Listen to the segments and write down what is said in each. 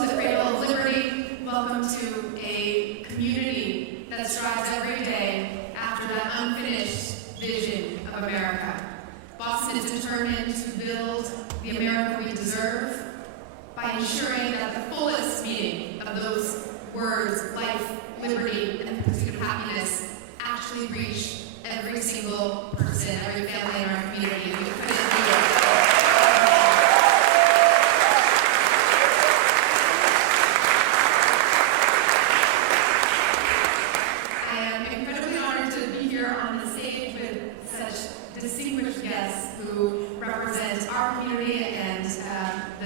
to the cradle of liberty. Welcome to a community that strives every day after that unfinished vision of America. Boston is determined to build the America we deserve by ensuring that the fullest meaning of those words, life, liberty, and the pursuit of happiness, actually reach every single person, every family in our community. We couldn't do it. I am incredibly honored to be here on the stage with such distinguished guests who represent our community and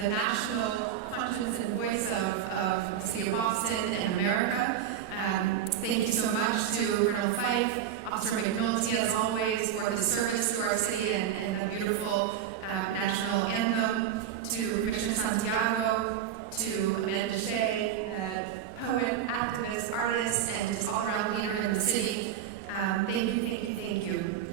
the national conscience and voice of the city of Boston and America. Thank you so much to Colonel Fife, Officer McNulty, as always, for the service to our city and the beautiful national anthem, to Commissioner Santiago, to Amanda Shea, poet, activist, artist, and just all-around leader in the city. Thank you, thank you, thank you.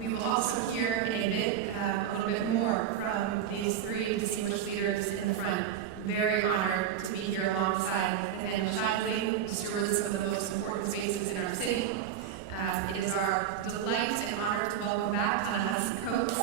We will also hear in a bit, a little bit more from these three distinguished leaders in the front. Very honored to be here alongside Faneuil Shively, stewards of the most important spaces in our city. It is our delight and honor to welcome back Ta-Nehisi Coates.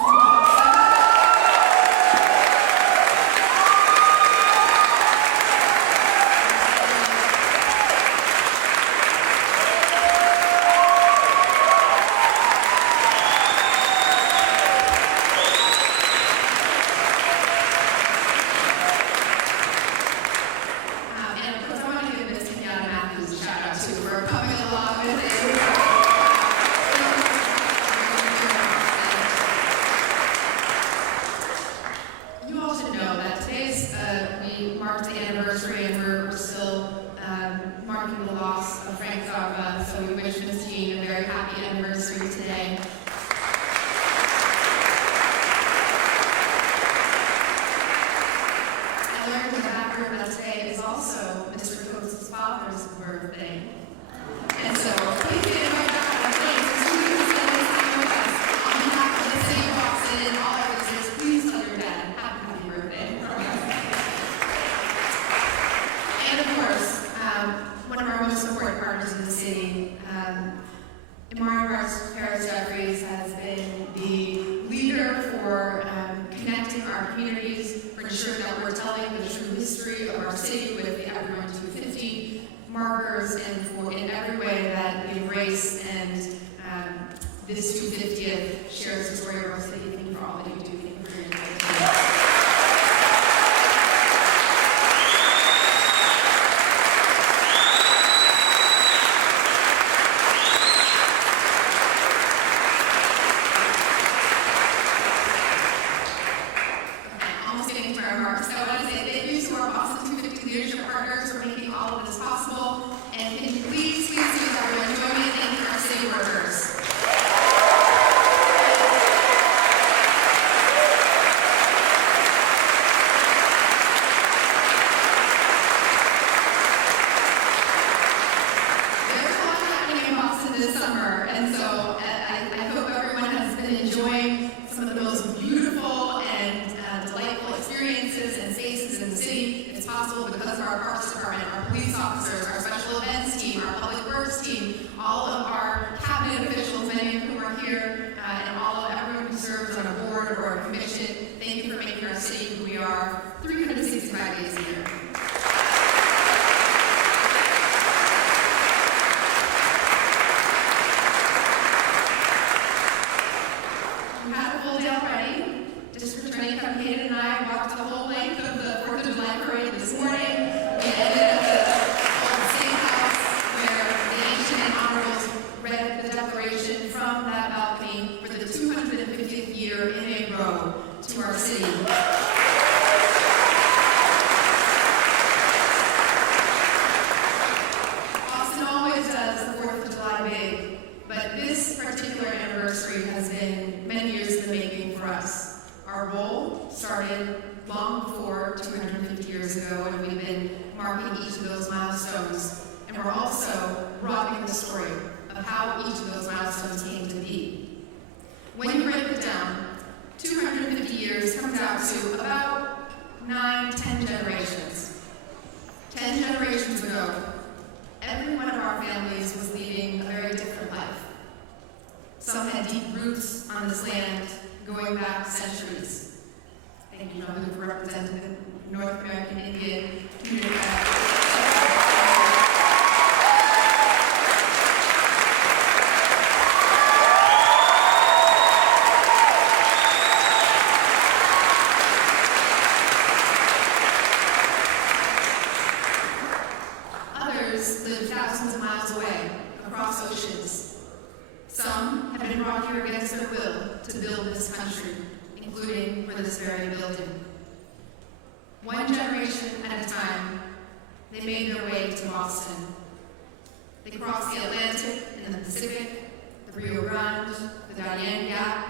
This 250th shares the story of our city. Thank you for all that you do. Thank you for your invitation. Almost getting into my remarks. So I want to say thank you to our Boston 250 leadership partners for making all of this possible. And can you please everyone join me in thanking our city workers. This summer, and so I hope everyone has been enjoying some of the most beautiful and delightful experiences and spaces in the city. It's possible because of our Parks Department, our police officers, our special events team, our public works team, all of our cabinet officials, many of whom are here, and everyone who serves on a board or a commission. Thank you for making our city who we are 365 days a year. Hayden and I walked the whole length of the 4th of July parade this morning. We ended at the old State House where the ancient and honorables read the Declaration from that balcony for the 250th year in a row to our city. Boston always does the 4th of July big, but this particular anniversary has been many years in the making for us. Our role started long before 250 years ago, and we've been marking each of those milestones. And we're also broadening the story of how each of those milestones came to be. When you break it down, 250 years comes out to about 9-10 generations. Others live thousands of miles away, across oceans. Some have been brought here against their will to build this country, including for this very building. One generation at a time, they made their way to Boston. They crossed the Atlantic and the Pacific, the Rio Grande, the Darien Gap.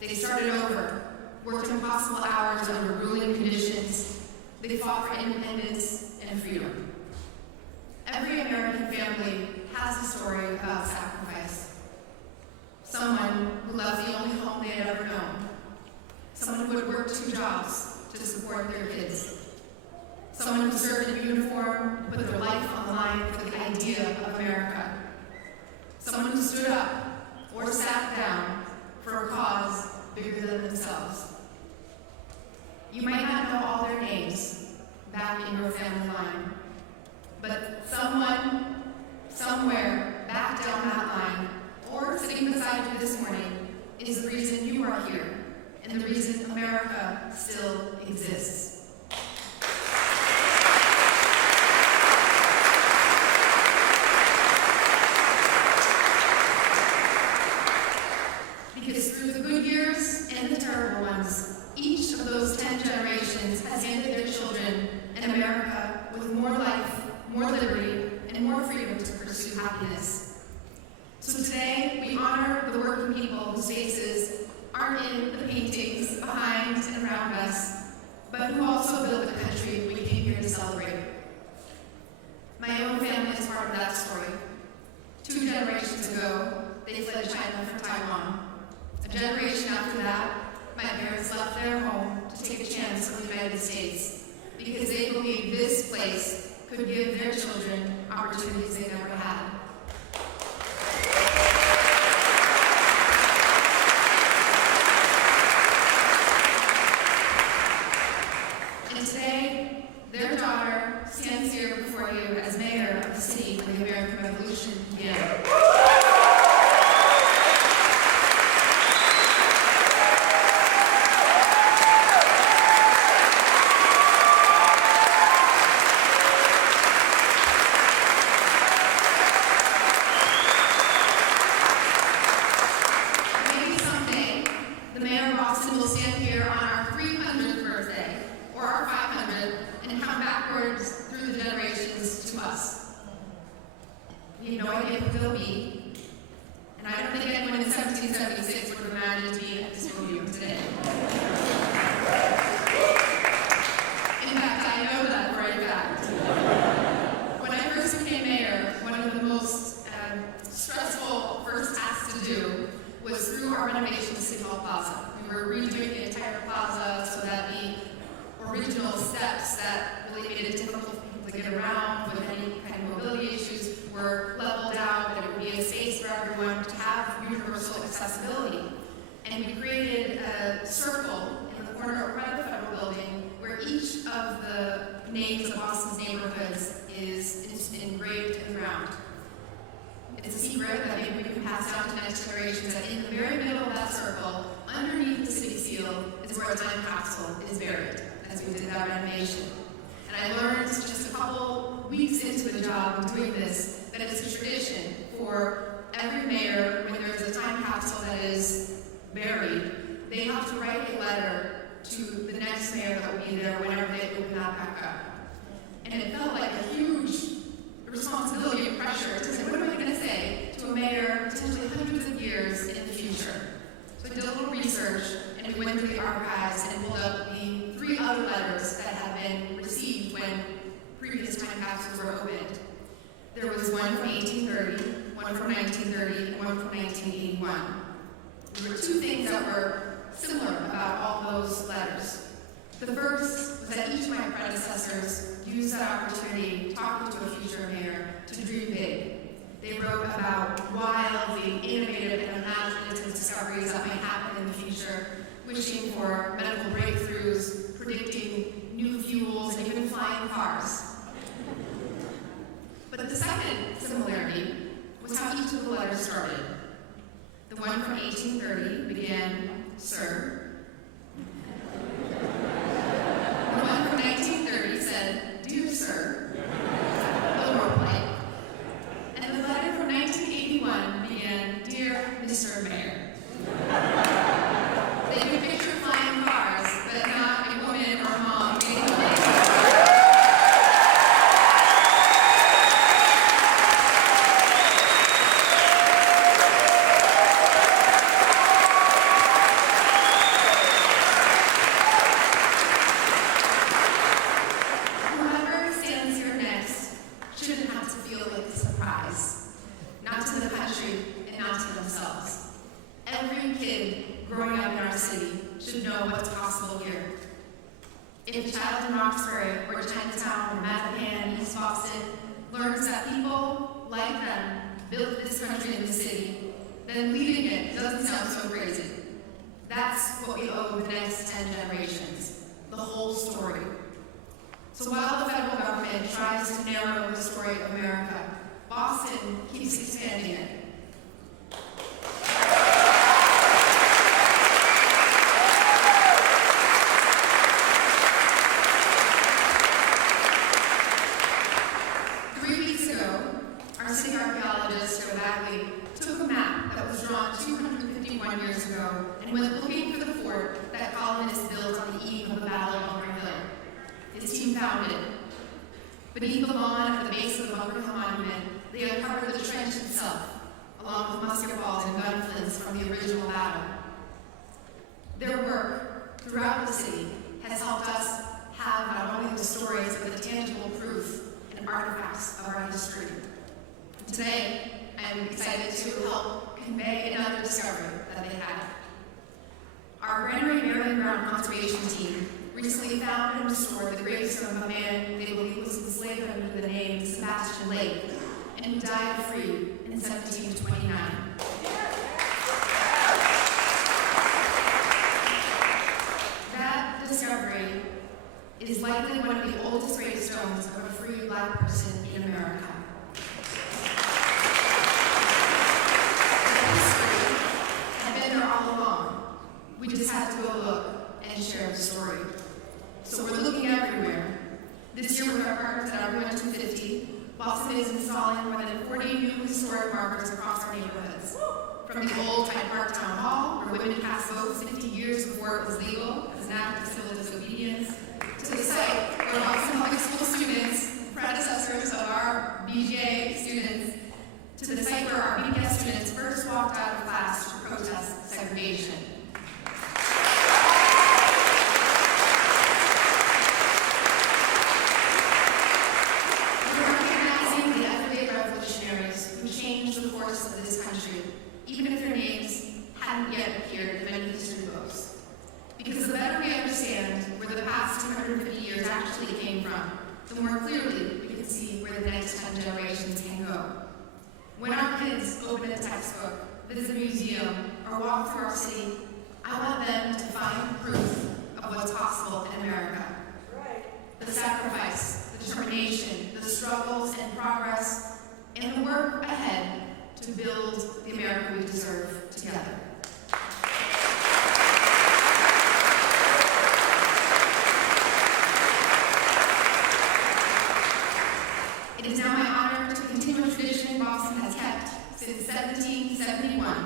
They started over, worked impossible hours under grueling conditions. They fought for independence and freedom. Every American family has a story about sacrifice. Someone who left the only home they had ever known. Someone who had worked 2 jobs to support their kids. Someone who served in uniform, put their life on the line for the idea of America. Someone who stood up or sat down for a cause bigger than themselves. You might not know all their names back in your family line, but someone, somewhere, back down that line, or sitting beside you this morning, is the reason you are here, and the reason America still exists. Because through the good years and the terrible ones, each of those 10 generations has handed their children an America with more life, more liberty, and more freedom to pursue happiness. So today, we honor the working people whose faces aren't in the paintings behind and around us, but who also built the country we came here to celebrate. My own family is part of that story. 2 generations ago, they fled China for Taiwan. A generation after that, my parents left their home to take a chance on the United States because they believed this place could give their children opportunities they never had. And today, their daughter stands here before you as mayor of the city where the American Revolution began. You have no idea who they'll be, and I don't think anyone in 1776 would have imagined being at this podium today. In fact, I know that for a fact. When I first became mayor, one of the most stressful first tasks to do was through our renovation of City Hall Plaza. We were redoing the entire plaza so that the original steps that really made it difficult for people to get around with any kind of mobility issues were leveled out, that it would be a space for everyone to have universal accessibility. And we created a circle in the corner around the Federal Building where each of the names of Boston's neighborhoods is engraved in the ground. It's a secret that maybe we can pass down to next generations, that in the very middle of that circle, underneath the city seal, is where a time capsule is buried, as we did that renovation. And I learned just a couple weeks into the job of doing this, that it's a tradition for every mayor, when there's a time capsule that is buried, they have to write a letter to the next mayor that will be there whenever they open that back up. And it felt like a huge responsibility and pressure to say, what am I going to say to a mayor potentially hundreds of years in the future? So I did a little research, and we went through the archives and pulled up the 3 other letters that had been received when previous time capsules were opened. There was one from 1830, one from 1930, and one from 1981. There were 2 things that were similar about all those letters. The first was that each of my predecessors used that opportunity, talking to a future mayor, to dream big. They wrote about wildly innovative and imaginative discoveries that might happen in the future, wishing for medical breakthroughs, predicting new fuels, and even flying cars. But the second similarity was how each of the letters started. The one from 1830 began, Sir. The one from 1930 said, Dear Sir, a little more polite. And the letter from 1981 began, Dear Mr. Mayor. They could picture flying cars, but not a woman or a mom getting the letter. Whoever stands here next shouldn't have to feel like a surprise, not to the country and not to themselves. Every kid growing up in our city should know what's possible here. If a child in Roxbury or Chinatown or Mattapan, East Boston learns that people like them built this country and the city, then leaving it doesn't sound so crazy. That's what we owe the next 10 generations, the whole story. So while the federal government tries to narrow the story of America, Boston keeps expanding it. Our city archaeologist, Joe Bagley, took a map that was drawn 251 years ago and went looking for the fort that colonists built on the eve of the Battle of Bunker Hill. His team found it. Beneath the lawn at the base of the Bunker Hill Monument, they uncovered the trench itself, along with musket balls and gun flints from the original battle. Their work throughout the city has helped us have not only the stories, but the tangible proof and artifacts of our history. Today, I'm excited to help convey another discovery that they had. Our Granary Burial Ground Conservation Team recently found and restored the gravestone of a man they believe was enslaved under the name Sebastian Lake, and who died free in 1729. That discovery is likely one of the oldest gravestones of a free Black person in America. All along. We just had to go look and share the story. So we're looking everywhere. This year with our partners at Everyone 250, Boston is installing more than 40 new historic markers across our neighborhoods. From the old Hyde Park Town Hall, where women cast votes 50 years before it was legal as an act of civil disobedience, to the site where Boston Public School students, predecessors of our BGA students, to the site where our BPS students first walked out of class to protest segregation. We're recognizing the everyday revolutionaries who changed the course of this country, even if their names hadn't yet appeared in many history books. Because the better we understand where the past 250 years actually came from, the more clearly we can see where the next 10 generations can go. When our kids open a textbook, visit a museum, or walk through our city, I want them to find proof of what's possible in America. The sacrifice, the determination, the struggles and progress, and the work ahead to build the America we deserve together. It is now my honor to continue a tradition Boston has kept since 1771.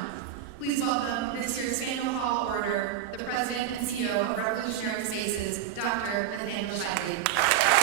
Please welcome this year's Faneuil Hall Order, the President and CEO of Revolutionary Spaces, Dr. Faneuil.